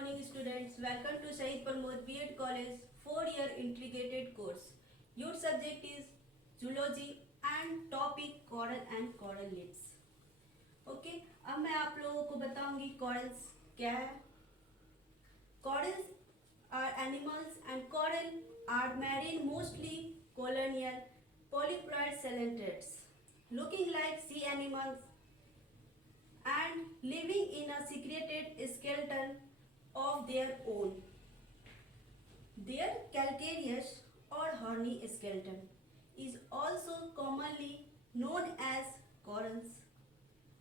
morning students. Welcome to Shahid Pramod B.Ed College 4-year integrated course. Your subject is zoology and topic coral and coral reefs. Okay, अब मैं आप लोगों को बताऊंगी corals क्या है. Corals are animals and coral are marine, mostly colonial polyploid coelacanths, looking like sea animals and living in a secreted skeleton of their own. Their calcareous or horny skeleton is also commonly known as corals.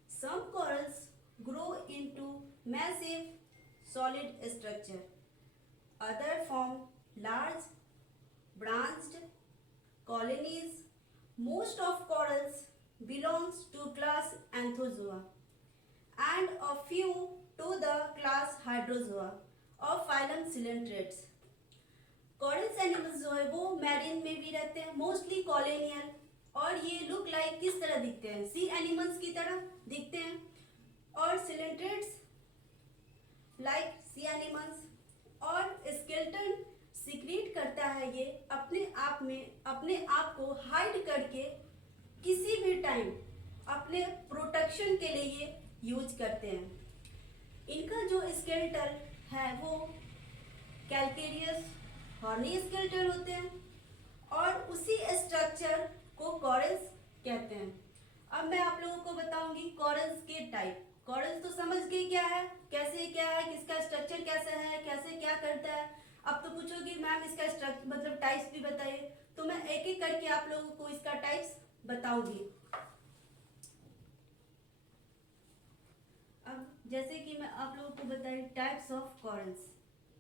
Some corals grow into massive solid structure. Others form large branched colonies. Most of corals belongs to class Anthozoa and a few to the class Hydrozoa और phylum Coelentrates. Corals animals जो है वो marine में भी रहते हैं, mostly colonial, और ये लुक लाइक किस तरह दिखते हैं, सी एनिमल्स की तरह दिखते हैं, और सिलेंट्रेट्स लाइक सी एनिमल्स, और स्केलेटन सीक्रेट करता है ये अपने आप में अपने आप को हाइड करके किसी भी टाइम अपने प्रोटेक्शन के लिए यूज करते हैं. इनका जो स्केलेटन है वो कैल्केरियस हॉर्नी स्केलेटन होते हैं और उसी स्ट्रक्चर को कॉरल्स कहते हैं. अब मैं आप लोगों को बताऊंगी कॉरल्स के टाइप. कॉरल्स तो समझ गए क्या है, कैसे क्या है, किसका स्ट्रक्चर कैसा है, कैसे क्या करता है. अब तो पूछोगी मैम इसका स्ट्रक्चर मतलब टाइप्स भी बताइए, तो मैं एक एक करके आप लोगों को इसका टाइप्स बताऊंगी. अब जैसे कि मैं आप लोगों को बताई टाइप्स ऑफ कॉरल्स,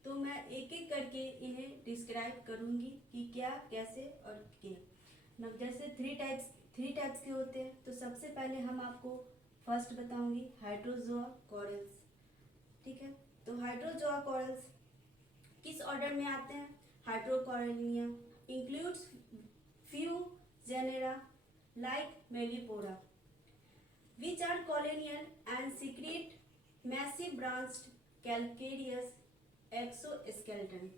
तो मैं एक एक करके इन्हें डिस्क्राइब करूंगी कि क्या, कैसे और क्या. जैसे थ्री टाइप्स के होते हैं, तो सबसे पहले हम आपको फर्स्ट बताऊंगी हाइड्रोजोआ कॉरल्स. ठीक है, तो हाइड्रोजोआ कॉरल्स किस ऑर्डर में आते हैं? Hydrocorallia includes few genera like millepora which are colonial and secrete massive branched calcareous exoskeleton.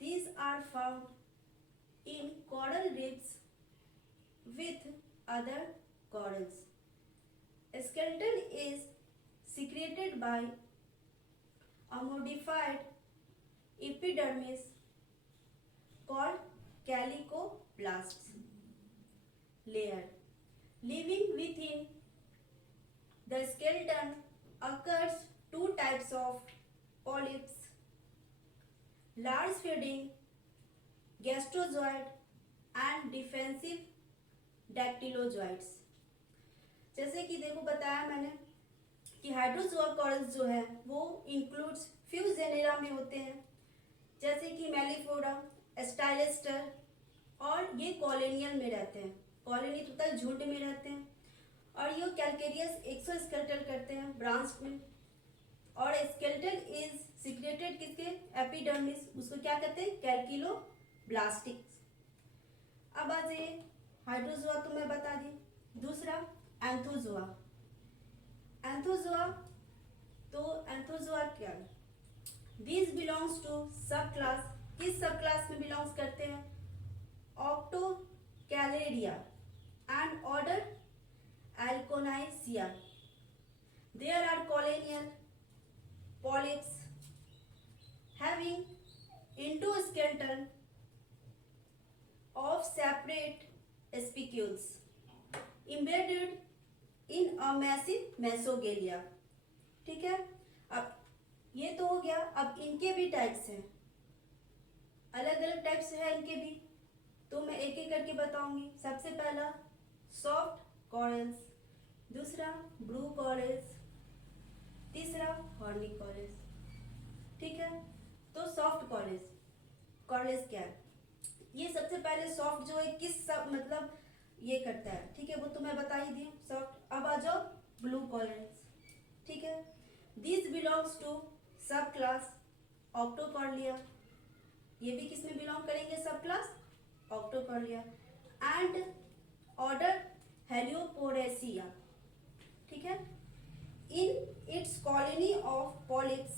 These are found in coral reefs with other corals. Skeleton is secreted by a modified epidermis called calicoblasts layer. Living within the skeleton occurs two types of polyps: large feeding gastrozoid and defensive dactylozoids. जैसे कि देखो बताया मैंने कि Hydrozoa corals जो है वो includes few genera में होते हैं, जैसे कि मेलिफोरा, स्टाइलेस्टर, और ये कॉलोनियल में रहते हैं. कॉलोनी तथा झुंड में रहते हैं, और ये कैल्केरियस एक्सोस्केलेटन करते हैं ब्रांच में, और स्केलेटन इज सीक्रेटेड किसके? एपिडर्मिस, उसको क्या कहते हैं? कैल्किलोब्लास्टिक्स. अब आ जाइए हाइड्रोजोआ तो मैं बता दी. दूसरा एंथोजोआ. एंथोजोआ, तो एंथोजोआ क्या है? दिस बिलोंग्स टू सब क्लास. किस सब क्लास में बिलोंग्स करते हैं? ऑक्टोकैलेरिया and order Alconysia. There are colonial polyps having endoskeleton of separate spicules embedded in a massive mesogalia. ठीक है, अब ये तो हो गया. अब इनके भी टाइप्स हैं, अलग अलग टाइप्स है इनके भी, तो मैं एक एक करके बताऊंगी. सबसे पहला सॉफ्ट कॉरल्स, दूसरा ब्लू कॉरल्स, तीसरा हॉर्नी कॉरल्स. ठीक है, तो सॉफ्ट कॉरल्स क्या है? ये सबसे पहले सॉफ्ट जो है किस सब मतलब ये करता है, ठीक है, वो तो मैं बता ही दी सॉफ्ट. अब आ जाओ ब्लू कॉरल्स. ठीक है, दिस बिलोंग्स टू सब क्लास ऑक्टोकॉर्लिया. ये भी किस में बिलोंग करेंगे? सब क्लास ऑक्टोकॉर्लिया एंड ऑर्डर हेलियोपोरेसिया. ठीक है, in its colony of polyps,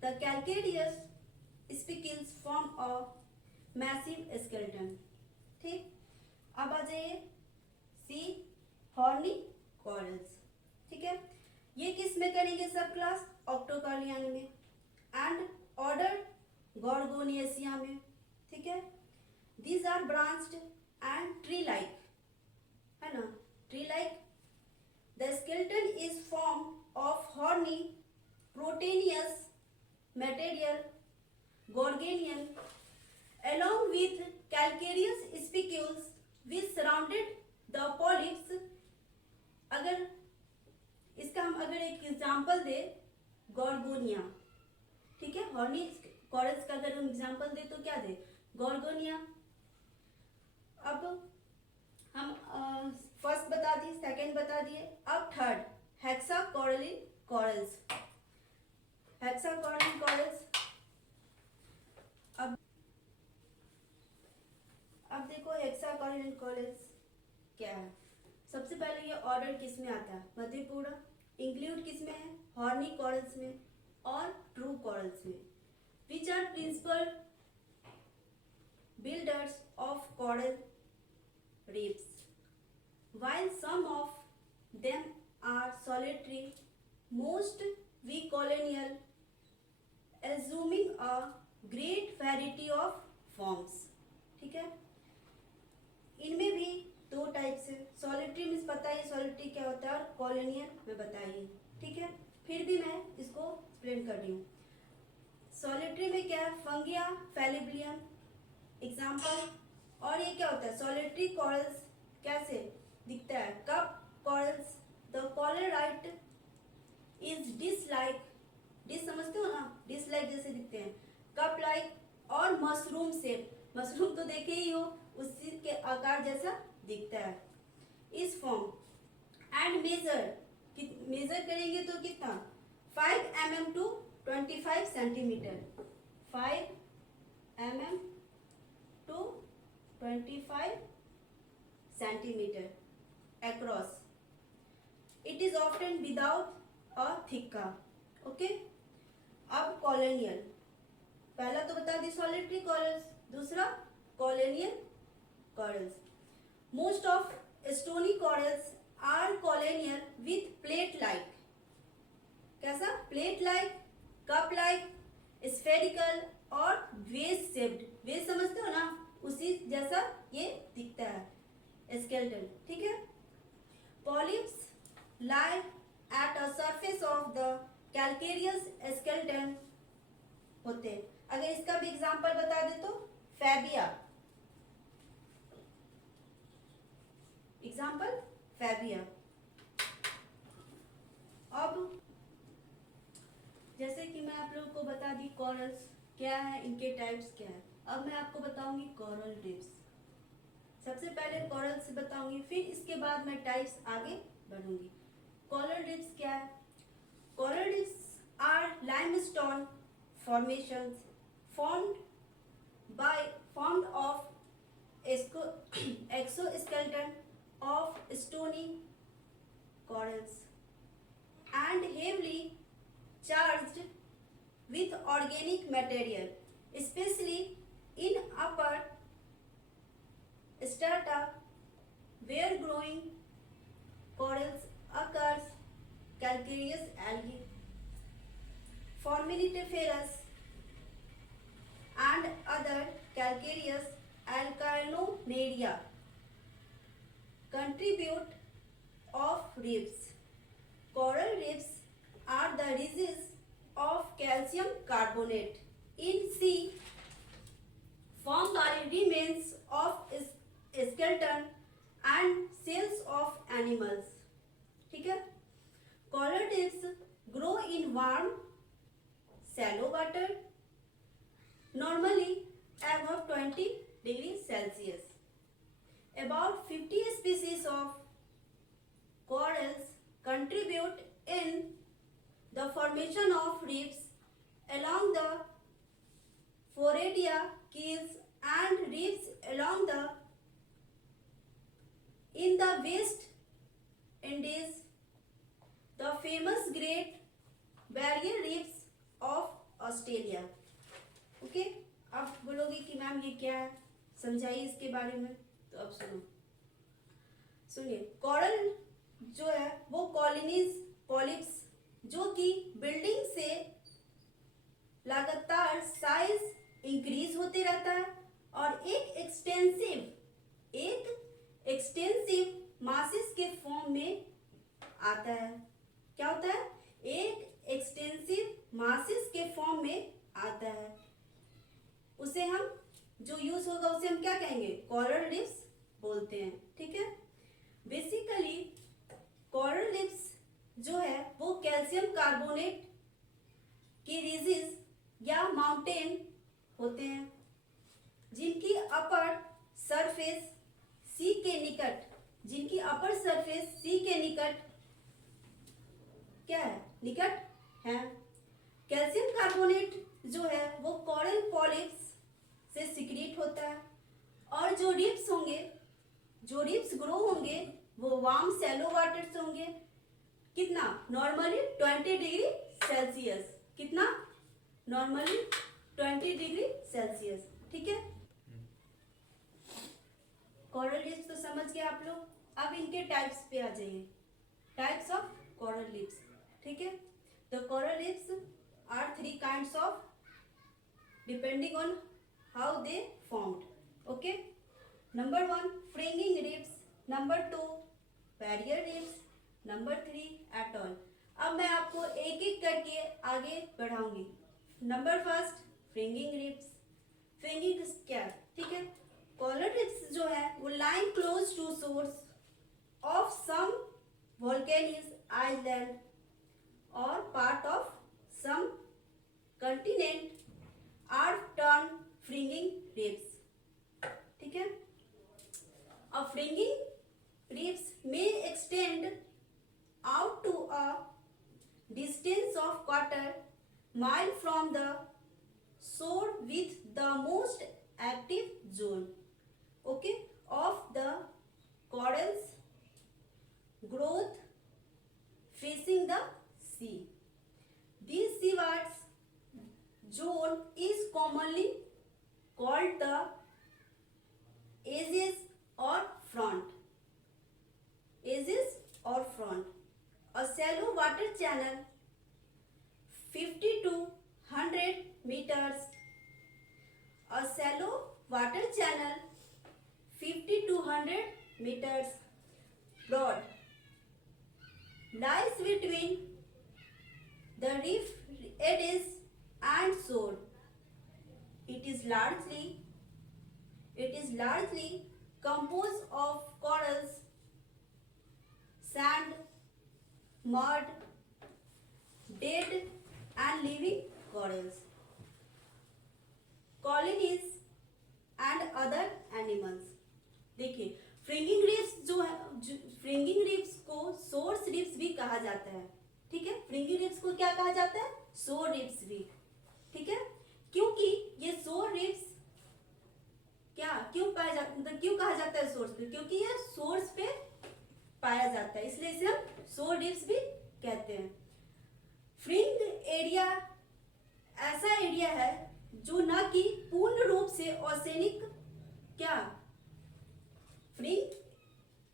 the calcareous spicules form a massive skeleton. ठीक, अब आ जाइए सी हॉर्नी कॉरल्स. ठीक है, ये किस में करेंगे सब क्लास? ऑक्टोकॉर्लियानी में एंड ऑर्डर गॉर्गोनियसिया में. ठीक है, these are branched and tree like, है ना, tree like. The skeleton is formed of horny proteinaceous material gorganian along with calcareous spicules which surrounded the polyps. अगर इसका हम अगर एक एग्जाम्पल दे गॉर्गोनिया, ठीक है, हॉर्नी कॉरल्स का अगर हम एग्जाम्पल दे तो क्या दे? गॉर्गोनिया. अब हम फर्स्ट बता दिए, सेकंड बता दिए, अब थर्ड हेक्साकॉरलिन कॉरल्स. हेक्साकॉरलिन कॉरल्स. अब देखो हेक्साकॉरलिन कॉरल्स क्या है. सबसे पहले ये ऑर्डर किस में आता है? मध्यपूर्ण. इंक्लूड किस में है? हॉर्नी कॉरल्स में और ट्रू कॉरल्स में. Which are principal builders of coral reefs. While some of them are solitary, most we colonial, assuming a great variety of forms. ठीक है, इनमें भी दो टाइप से. सॉलिटरी मीन्स पता है सॉलिटरी क्या होता है और कॉलोनियल में बताइए. ठीक है, फिर भी मैं इसको एक्सप्लेन कर रही हूँ. सॉलिटरी में क्या है? Fungia flabellum example. और ये क्या होता है? सॉलिटरी कॉरल्स कैसे दिखता है? Cup corals. The corallite is dish like. Dish समझते हो ना? डिश लाइक जैसे दिखते हैं. कप लाइक और मशरूम शेप. मशरूम तो देखे ही हो, उसी के आकार जैसा दिखता है. इस फॉर्म एंड मेजर करेंगे तो कितना? 5 mm to 25 centimetre. 5 mm to 25 centimeter across. It is often without a thicca. Okay. अब colonial. पहला तो बता दी solitary corals, दूसरा colonial corals. Most of stony corals are colonial with plate-like. कैसा? Plate-like, cup-like, spherical और वेज शेप्ड. वेज समझते हो ना? उसी जैसा ये दिखता है स्केलेटन. ठीक है, polyps lie at a surface of the calcareous skeleton होते. अगर इसका भी एग्जांपल बता दे तो फैबिया. Example Fabia. अब जैसे कि मैं आप लोगों को बता दी कॉरल्स क्या है, इनके टाइप्स क्या है. अब मैं आपको बताऊंगी कोरल रीफ्स. सबसे पहले कोरल से बताऊंगी, फिर इसके बाद मैं टाइप्स आगे बढ़ूंगी. कोरल रीफ्स क्या है? Coral reefs are limestone formations formed of exoskeleton of stony corals and heavily charged with organic material, especially in upper strata where growing corals occurs. Calcareous algae, Foraminiferous and other calcareous alkylnomeria contribute of reefs. Coral reefs are the ridges of calcium carbonate in sea formed by remains of skeleton and cells of animals. ठीक है, coral reefs grow in warm shallow water normally above 20 degrees Celsius. About 50 species of corals contribute in the formation of reefs along the Foradia keels and reefs along the in the West Indies. The famous Great barrier reefs of Australia. Okay, आप बोलोगे कि ma'am ये क्या है, समझाइए इसके बारे में। तो अब सुनिए, कोरल जो है वो कॉलोनीज पॉलिप्स जो कि बिल्डिंग से लगातार साइज इंक्रीज होते रहता है और एक एक्सटेंसिव मासेस के फॉर्म में आता है। क्या होता है? एक एक्सटेंसिव मासेस के फॉर्म में आता है। उसे हम जो यूज होगा उसे हम क्या कहेंगे? कोरल रीफ्स बोलते हैं। ठीक है, बेसिकली कोरल रीफ्स जो है वो कैल्शियम कार्बोनेट के रिजेस या माउंटेन होते हैं जिनकी अपर सरफेस सी के निकट क्या है? निकट है। कैल्शियम कार्बोनेट जो है वो कोरल पॉलिप्स से सिक्रीट होता है और जो रिप्स ग्रो होंगे वो वार्म सैलो वाटर से होंगे। कितना? Normally 20 degree Celsius. कितना? Normally 20 degree Celsius. ठीक है, कोरल रीफ्स तो समझ गए आप लोग। अब इनके टाइप्स पे आ जाइए, टाइप्स ऑफ कोरल रीफ्स। ठीक है, the coral reefs are 3 kinds of depending on how they formed. Okay, number 1 fringing reefs, number 2 barrier reefs, number 3 atoll. अब मैं आपको एक एक करके आगे बढ़ाऊंगी। Number first fringing reefs. Fringing क्या? ठीक है, कोरल रीफ्स जो है वो line close to source of some volcanic island और part of some continent are turn fringing reefs. ठीक है, a fringing reefs may extend out to a distance of quarter mile from the shore with the most active zone, okay, of the corals growth facing the sea. This seawards zone is commonly called the edges or front. A shallow water channel 50 to 100 meters. A shallow water channel 50 to 100 meters broad lies between the reef edges and shore. It is largely composed of corals, sand, mud, dead and living corals, colonies and other animals. देखिए, fringing reefs जो है, fringing reefs को source reefs भी कहा जाता है। ठीक है, फ्रिंगिंग रीफ्स को क्या कहा जाता है? सोर रीफ्स भी। ठीक है, क्योंकि ये सोर रीफ्स क्यों कहा जाता है सोर्स पे? क्योंकि ये सोर्स पे पाया जाता है, इसलिए इसे हम सोर रीफ्स भी कहते हैं। फ्रिंग एरिया ऐसा एरिया है जो न कि पूर्ण रूप से ओसेनिक फ्रिंग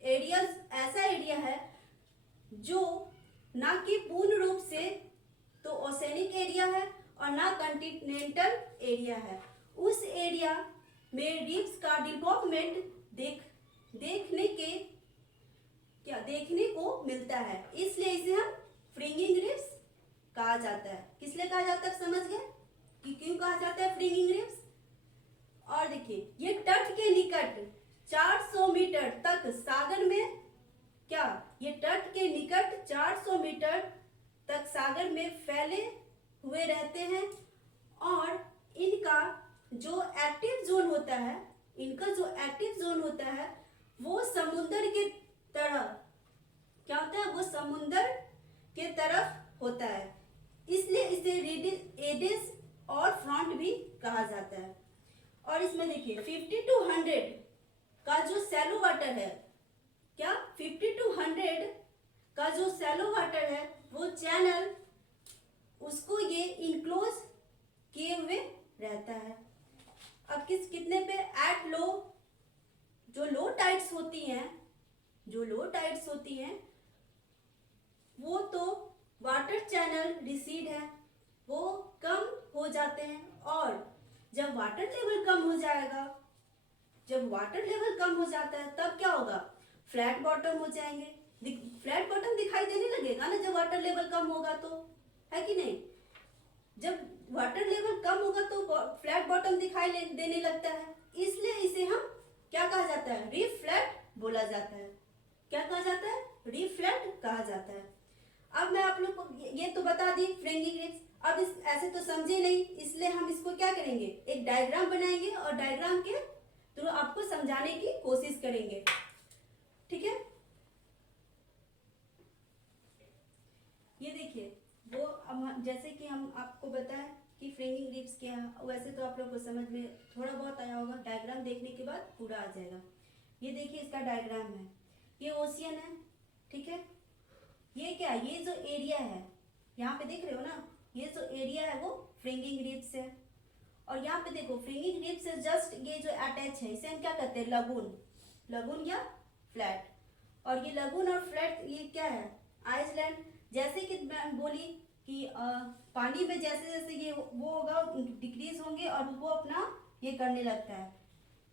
एरिया ऐसा एरिया है जो न कि पूर्ण रूप से तो ओसेनिक एरिया है और ना कॉन्टिनेंटल एरिया है। उस एरिया में रीफ्स का डेवलपमेंट देखने को मिलता है, इसलिए इसे हम फ्रिंगिंग रीफ्स कहा जाता है। किसलिए कहा जाता है? समझ गए कि क्यों कहा जाता है फ्रिंगिंग रीफ्स? और देखिए, ये तट के निकट 400 मीटर तक सागर में ये तट के निकट 400 मीटर तक सागर में फैले हुए रहते हैं और इनका जो एक्टिव जोन होता है वो समुद्र के तरफ होता है, इसलिए इसे एडिस और फ्रंट भी कहा जाता है। और इसमें देखिए 50 to 100 का जो सैलो वाटर है, 50 to 100 का जो सैलो वाटर है वो चैनल साइड्स होती हैं वो तो वाटर चैनल रिसीड है, वो कम हो जाते हैं, और जब वाटर लेवल कम हो जाएगा, जब वाटर लेवल कम हो जाता है तब क्या होगा, फ्लैट बॉटम हो जाएंगे। फ्लैट बॉटम दिखाई देने लगेगा ना जब वाटर लेवल कम होगा, तो है कि नहीं। जब वाटर लेवल कम होगा तो फ्लैट बॉटम दिखाई देने लगता है, इसलिए इसे हम क्या कहा जाता है, रीफ फ्लैट बोला जाता है। क्या कहा जाता है, रीफ फ्लैट कहा जाता है। अब मैं आप लोग को ये तो बता दी फ्रिंगिंग रीफ्स। अब इस ऐसे तो समझे नहीं, इसलिए हम इसको क्या करेंगे, एक डायग्राम बनाएंगे और डायग्राम के थ्रू आपको समझाने की कोशिश करेंगे, ठीक है। ये देखिए, वो जैसे कि हम आपको बताएं कि फ्रिंगिंग रीफ्स क्या है, वैसे तो आप लोग को समझ में थोड़ा बहुत आया होगा, डायग्राम देखने के बाद पूरा आ जाएगा। ये देखिए इसका डायग्राम है, ये ओशियन है, ठीक है। ये क्या, ये जो एरिया है यहाँ पे देख रहे हो ना, ये जो एरिया है वो फ्रिंगिंग रीफ्स है। और यहाँ पे देखो फ्रिंगिंग रीफ्स से जस्ट ये जो अटैच है इसे हम क्या कहते हैं, लगून, लगून या फ्लैट। और ये लगून और फ्लैट ये क्या है, आइसलैंड। जैसे कि मैं बोली कि पानी में जैसे जैसे ये वो होगा डिक्रीज होंगे और वो अपना ये करने लगता है,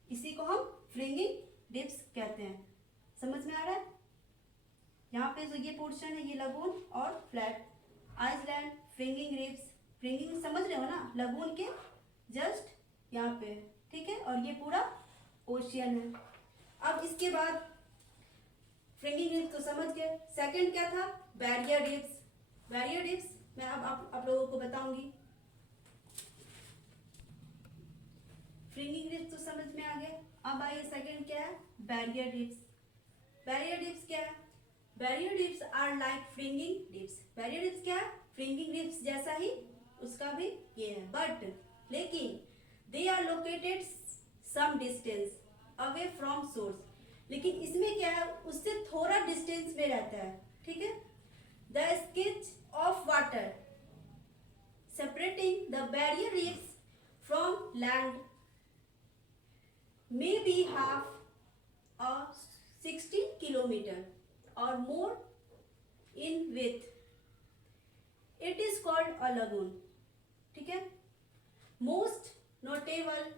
इसी को हम फ्रिंगिंग रीफ्स कहते हैं। समझ में आ रहा है। यहाँ पे जो ये पोर्शन है ये लगून और flat, island, fringing reefs. Fringing समझ रहे हो ना, लगून के जस्ट यहाँ पे, ठीक है। और ये पूरा ओशियन है। अब इसके बाद फ्रिंगिंग रीफ्स तो समझ गए। सेकंड क्या था, बैरियर रीफ्स। बैरियर रीफ्स मैं अब आप लोगों को बताऊंगी। फ्रिंगिंग रीफ्स तो समझ में आ गए। अब आइए सेकंड क्या है, बैरियर रीफ्स। बैरियर रीफ्स क्या है, barrier reefs are like fringing reefs. Barrier reefs क्या है, फ्रिंगिंग रीफ्स जैसा ही उसका भी ये है, बट लेकिन they are located some distance away from source. लेकिन इसमें क्या है, उससे थोड़ा डिस्टेंस में रहता है, ठीक है। The sketch of water separating the barrier reefs from land may be half a 16 kilometer or more in width. It is called a lagoon, ठीक है। Most notable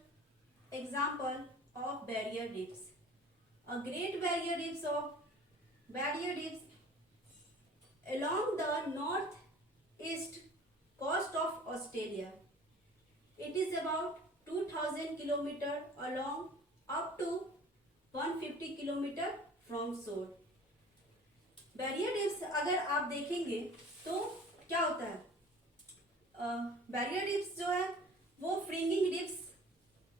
example of barrier reefs, a great barrier reefs along the northeast coast of Australia. It is about 2000 kilometer along up to 150 kilometre from शोर। Barrier reefs अगर आप देखेंगे तो क्या होता है, बैरियर रीफ्स जो है वो फ्रिंगिंग रीफ्स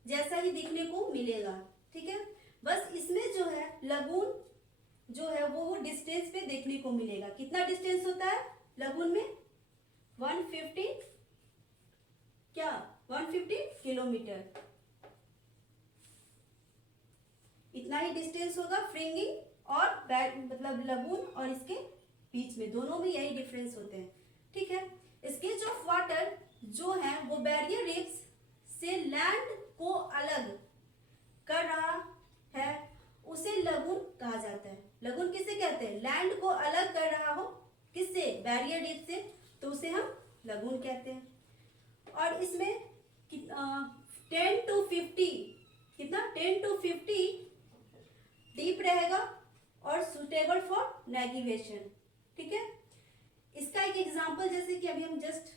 जैसा ही दिखने को मिलेगा, ठीक है। बस इसमें जो है लगून जो है वो डिस्टेंस पे देखने को मिलेगा। कितना डिस्टेंस होता है लगून में, 150 क्या 150 किलोमीटर, इतना ही डिस्टेंस होगा फ्रिंगिंग और मतलब लगून और इसके बीच में, दोनों में यही डिफरेंस होते हैं, ठीक है। स्केच ऑफ वाटर जो है वो बैरियर रीफ्स से लैंड को अलग कर रहा है उसे लगून कहा जाता है। लगून किसे कहते हैं, लैंड को अलग कर रहा हो किससे, बैरियर रीफ से, तो उसे हम लगून कहते हैं। और इसमें 10 to 50 कितना 10 to 50 डीप रहेगा और सुटेबल फॉर नेविगेशन, ठीक है। इसका एक एग्जांपल जैसे कि अभी हम जस्ट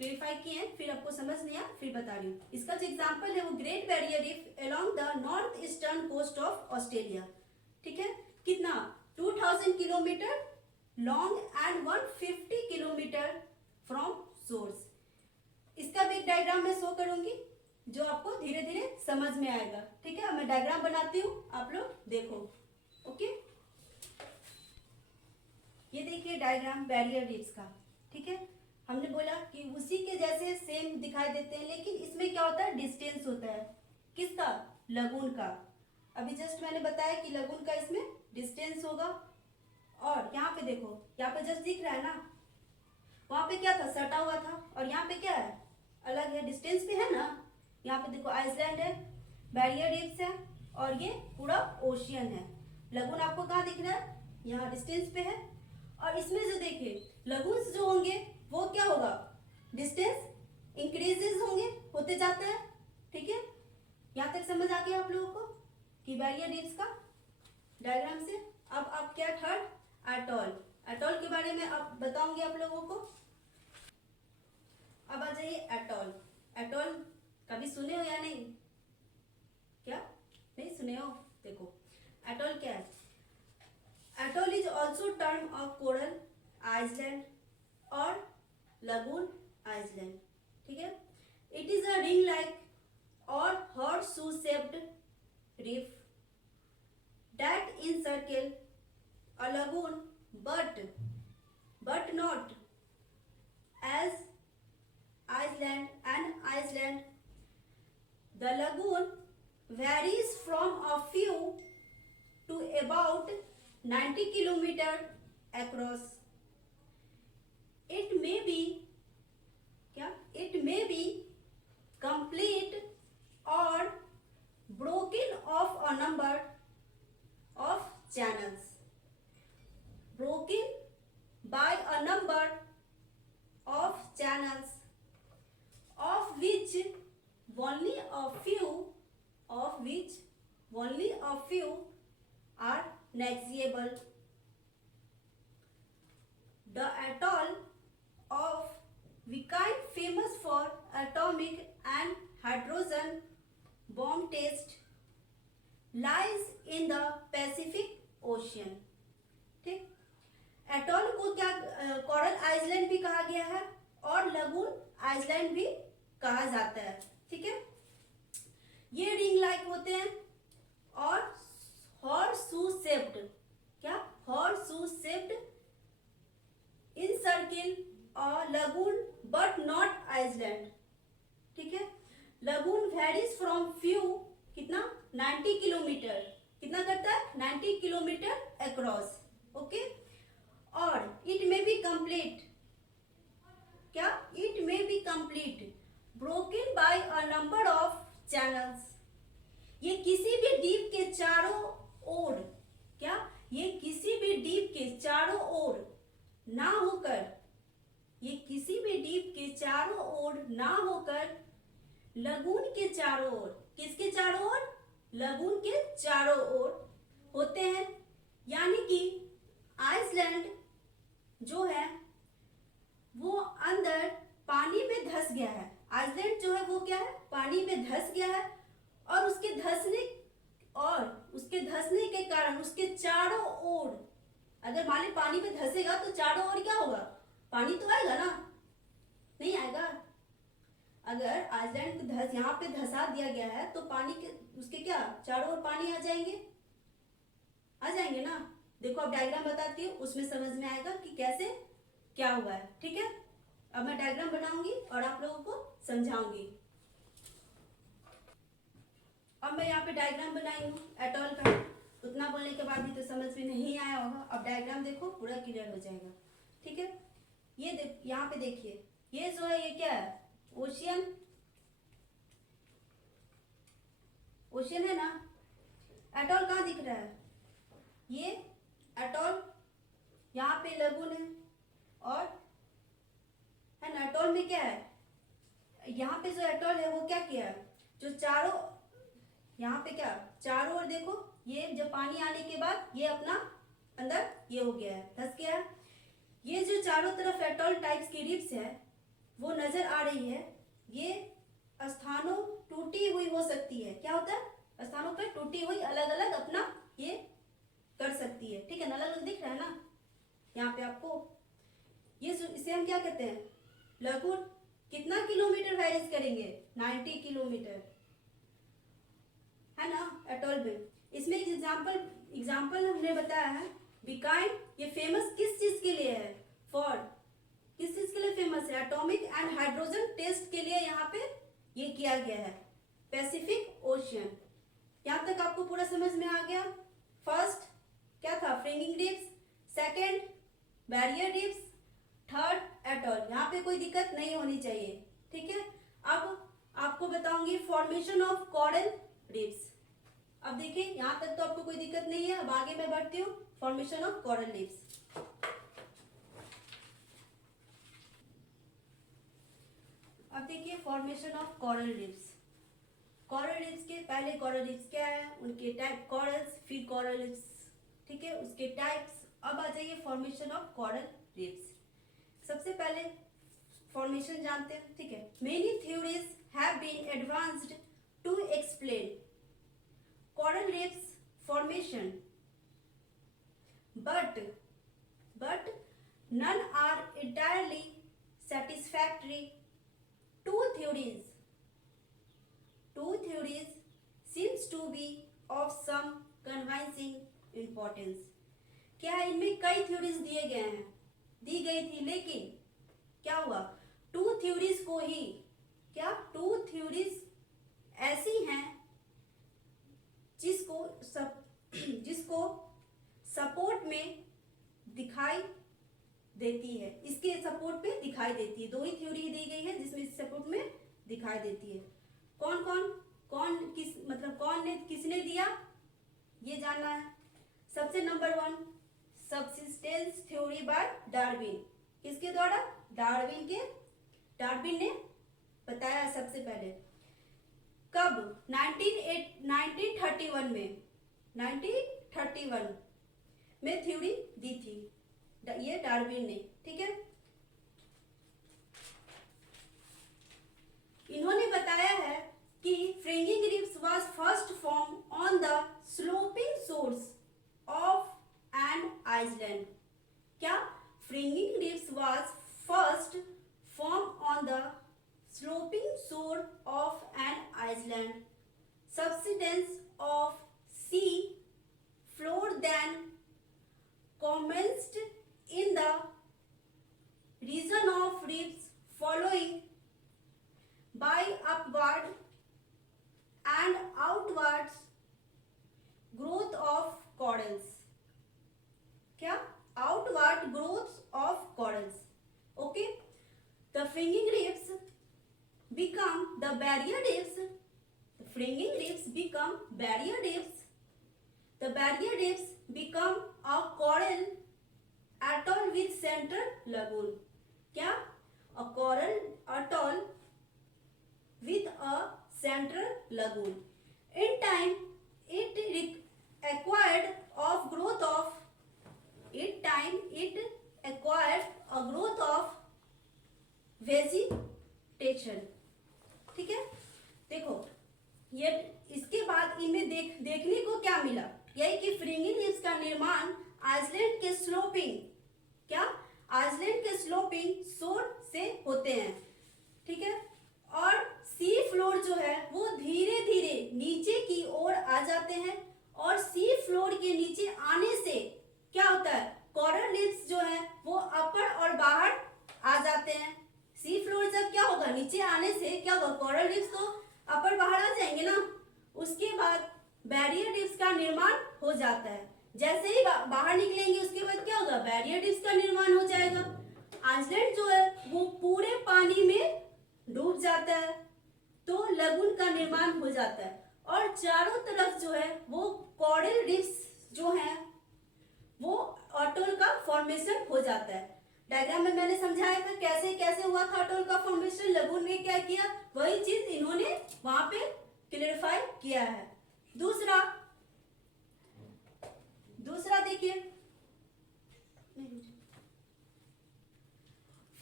वेरीफाई किए हैं, फिर आपको समझ नहीं आया फिर बता रही हूँ। इसका जो एग्जांपल है वो Great Barrier Reef along the north eastern coast of Australia, ठीक है। कितना 2000 kilometre long and 150 kilometre from source. इसका भी एक डायग्राम मैं शो करूंगी जो आपको धीरे धीरे समझ में आएगा, ठीक है। मैं डायग्राम बनाती हूँ, आप लोग देखो, ओके। ये देखिए डायग्राम बैरियर रीफ्स का, ठीक है। हमने बोला कि उसी के जैसे सेम दिखाई देते हैं, लेकिन इसमें क्या होता है, डिस्टेंस होता है, किसका, लगून का। अभी जस्ट मैंने बताया कि लगून का इसमें डिस्टेंस होगा। और यहाँ पे देखो, यहाँ पे जस्ट दिख रहा है ना, वहां पे क्या था, सटा हुआ था, और यहाँ पे क्या है, अलग है, डिस्टेंस पे है ना। यहाँ पे देखो आइसलैंड है, बैरियर रीफ्स है, और ये पूरा ओशियन है। लगून आपको कहाँ दिख रहा है, यहाँ डिस्टेंस पे है। और इसमें जो देखिए लगून्स जो होंगे वो क्या होगा, डिस्टेंस इंक्रीजेस होंगे, होते जाते हैं। ठीक है, यहाँ तक समझ आ गया आप लोगों को कि बैरियर रीफ्स का डायग्राम से। अब आप क्या थर्ड, एटॉल। एटॉल के बारे में अब बताऊंगी आप लोगों को। अब आ जाइए एटॉल। एटॉल कभी सुने हो या नहीं, क्या नहीं सुने हो? देखो एटॉल क्या है। Atoll is also term of coral island और लगून आइसलैंड। ठीक है, it is a ring like और horseshoe shaped reef that encircle a lagoon, but not as Iceland. The lagoon varies from a few to about 90 kilometers across. It may be complete or broken off a number of channels, broken by a number of channels, of which only a few are navigable. The atoll of Wikai, famous for atomic and hydrogen bomb test, lies in the Pacific Ocean. ठीक, atoll को क्या coral Iceland भी कहा गया है और lagoon Iceland भी कहा जाता है। ठीक है, ये रिंग लाइक होते हैं और हॉर्सशू शेप्ड, क्या हॉर्सशू शेप्ड इन सर्किल और लगून बट नॉट आइसलैंड। ठीक है, लगून वेरीज फ्रॉम फ्यू, कितना 90 किलोमीटर, कितना करता है 90 किलोमीटर अक्रॉस। ओके, और इट में बी कंप्लीट, क्या it may be complete broken by a number of channels. ये किसी भी डीप के चारों ओर, क्या ये किसी भी डीप के चारों ओर ना होकर, ये किसी भी डीप के चारों ओर ना होकर लगून के चारों ओर, किसके चारों ओर, लगून के चारों ओर होते हैं। यानी कि आइसलैंड जो है वो अंदर पानी में धंस गया है। आइसलैंड जो है वो क्या है, पानी में धंस गया है और उसके धंसने के कारण उसके चारों ओर, अगर मान ली पानी में धंसेगा तो चारों ओर क्या होगा, पानी तो आएगा ना, नहीं आएगा। अगर आइसलैंड को यहाँ पे धंसा दिया गया है तो पानी के उसके क्या चारों ओर पानी आ जाएंगे ना। देखो अब डायग्राम बताती हूँ, उसमें समझ में आएगा कि कैसे क्या हुआ है। ठीक है, अब मैं डायग्राम बनाऊंगी और आप लोगों को समझाऊंगी। अब मैं यहाँ पे डायग्राम बनाई हूँ एटॉल का। उतना बोलने के बाद भी तो समझ में नहीं आया होगा। अब डायग्राम देखो, पूरा क्लियर हो जाएगा। ठीक है, ये यहाँ पे देखिए, ये जो है ये क्या है, ओशियन है ना। एटॉल कहाँ दिख रहा है, ये एटॉल, यहाँ पे लगून है और है ना। एटॉल में क्या है, यहाँ पे जो एटॉल है वो क्या किया है, जो चारों, यहाँ पे क्या चारों ओर देखो, ये जब पानी आने के बाद ये अपना अंदर ये हो गया है, धंस गया है। ये जो चारों तरफ एटॉल टाइप्स की रिप्स है वो नजर आ रही है। ये स्थानों टूटी हुई हो सकती है, क्या होता है, स्थानों पर टूटी हुई अलग अलग अपना ये कर सकती है। ठीक है ना, अलग अलग दिख रहा है ना यहाँ पे आपको। ये इसे हम क्या कहते हैं, लगून। कितना किलोमीटर वेरीज करेंगे, 90 किलोमीटर, है ना एटॉल में। इसमें एक एग्जाम्पल हमने बताया है बिकाइन। ये फेमस किस चीज के लिए है, फॉर किस चीज के लिए फेमस है, एटॉमिक एंड हाइड्रोजन टेस्ट के लिए यहाँ पे ये किया गया है, पैसिफिक ओशियन। यहाँ तक आपको पूरा समझ में आ गया। फर्स्ट क्या था, fringing reefs, second barrier reefs, third atoll. यहाँ पे कोई दिक्कत नहीं होनी चाहिए। ठीक है, अब आपको बताऊंगी फॉर्मेशन ऑफ कोरल रिप्स। अब देखिए यहाँ तक तो आपको कोई दिक्कत नहीं है। अब आगे मैं बढ़ती हूँ फॉर्मेशन ऑफ कोरल रीफ्स। अब देखिए formation of coral reefs. Coral reefs के पहले कोरल रीफ्स क्या है, उनके टाइप कोरल्स, फिर कोरल रीफ्स, ठीक है, उसके टाइप्स। अब आ जाइए फॉर्मेशन ऑफ कोरल रीफ्स। सबसे पहले फॉर्मेशन जानते हैं, ठीक है। Many theories have been advanced to explain coral reefs formation, but none are entirely satisfactory. Two theories seems to be of some convincing importance. क्या इनमें कई थ्योरीज दी गई थी, लेकिन क्या हुआ, टू थ्योरीज को ही, क्या टू थ्योरीज ऐसी हैं जिसको सपोर्ट में दिखाई देती है, इसके सपोर्ट में दिखाई देती है। दो ही थ्योरी दी गई है जिसमें सपोर्ट में दिखाई देती है। कौन ने किसने दिया, ये जानना है। सबसे number 1 subsistence theory by Darwin. किसके द्वारा, डार्विन ने बताया सबसे पहले। कब, 1931 में थ्योरी दी थी ये डार्विन ने, ठीक है। इन्होंने बताया है कि fringing reefs was first form on the sloping shores of an island. क्या, fringing reefs was first form on the sloping shore of an island. Subsidence of sea floor then commenced in the region of reefs following by upward and outwards growth of corals. क्या, outward growth of corals. Okay, the fringing reefs become the barrier reefs. The fringing reefs become barrier reefs. The barrier reefs become a coral atoll with central lagoon. क्या, a coral atoll with a central lagoon. In time, it acquired a growth of vegetation. ठीक है, देखो ये इसके बाद इनमें देखने को क्या मिला, यही कि फ्रिंगिंग रीफ्स का निर्माण आइलैंड के स्लोपिंग शोर से होते हैं, ठीक है। और सी फ्लोर जो है वो धीरे धीरे नीचे की ओर आ जाते हैं, और सी फ्लोर के नीचे आने से क्या होता है, कोरल रीफ्स जो है वो अपर और बाहर आ जाते हैं। सी फ्लोर जब क्या होगा, नीचे आने से क्या होगा, कोरल रीफ्स तो अपर बाहर आ जाएंगे ना। उसके बाद बैरियर रीफ्स का निर्माण हो जाता है। जैसे ही बाहर निकलेंगे उसके बाद क्या होगा, बैरियर रीफ्स का निर्माण हो जाएगा। आइलैंड जो है वो पूरे पानी में डूब जाता है, तो लगून का निर्माण हो जाता है, और चारों तरफ जो है वो कोरल रीफ्स जो है वो अटोल का फॉर्मेशन हो जाता है। डायग्राम में मैंने समझाया था कैसे हुआ था अटोल का फॉर्मेशन। लगून ने क्या किया, वही चीज इन्होंने वहां पे क्लियरिफाई किया है। दूसरा देखिए,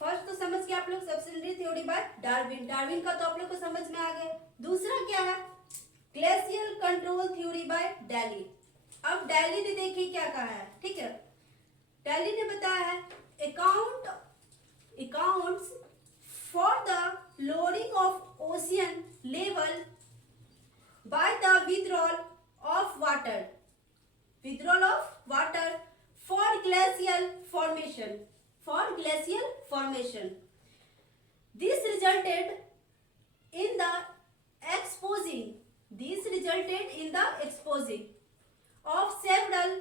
फर्स्ट तो समझ के आप लोग सब्सिडियरी थ्योरी बाय डार्विन का तो आप लोग को समझ में आ गया। दूसरा क्या है, glacial control theory by Daly. अब डैली ने देखिए क्या कहा है, ठीक है। डैली ने बताया है accounts for the lowering of ocean level by the withdrawal of water for glacial formation. This resulted in the exposing of several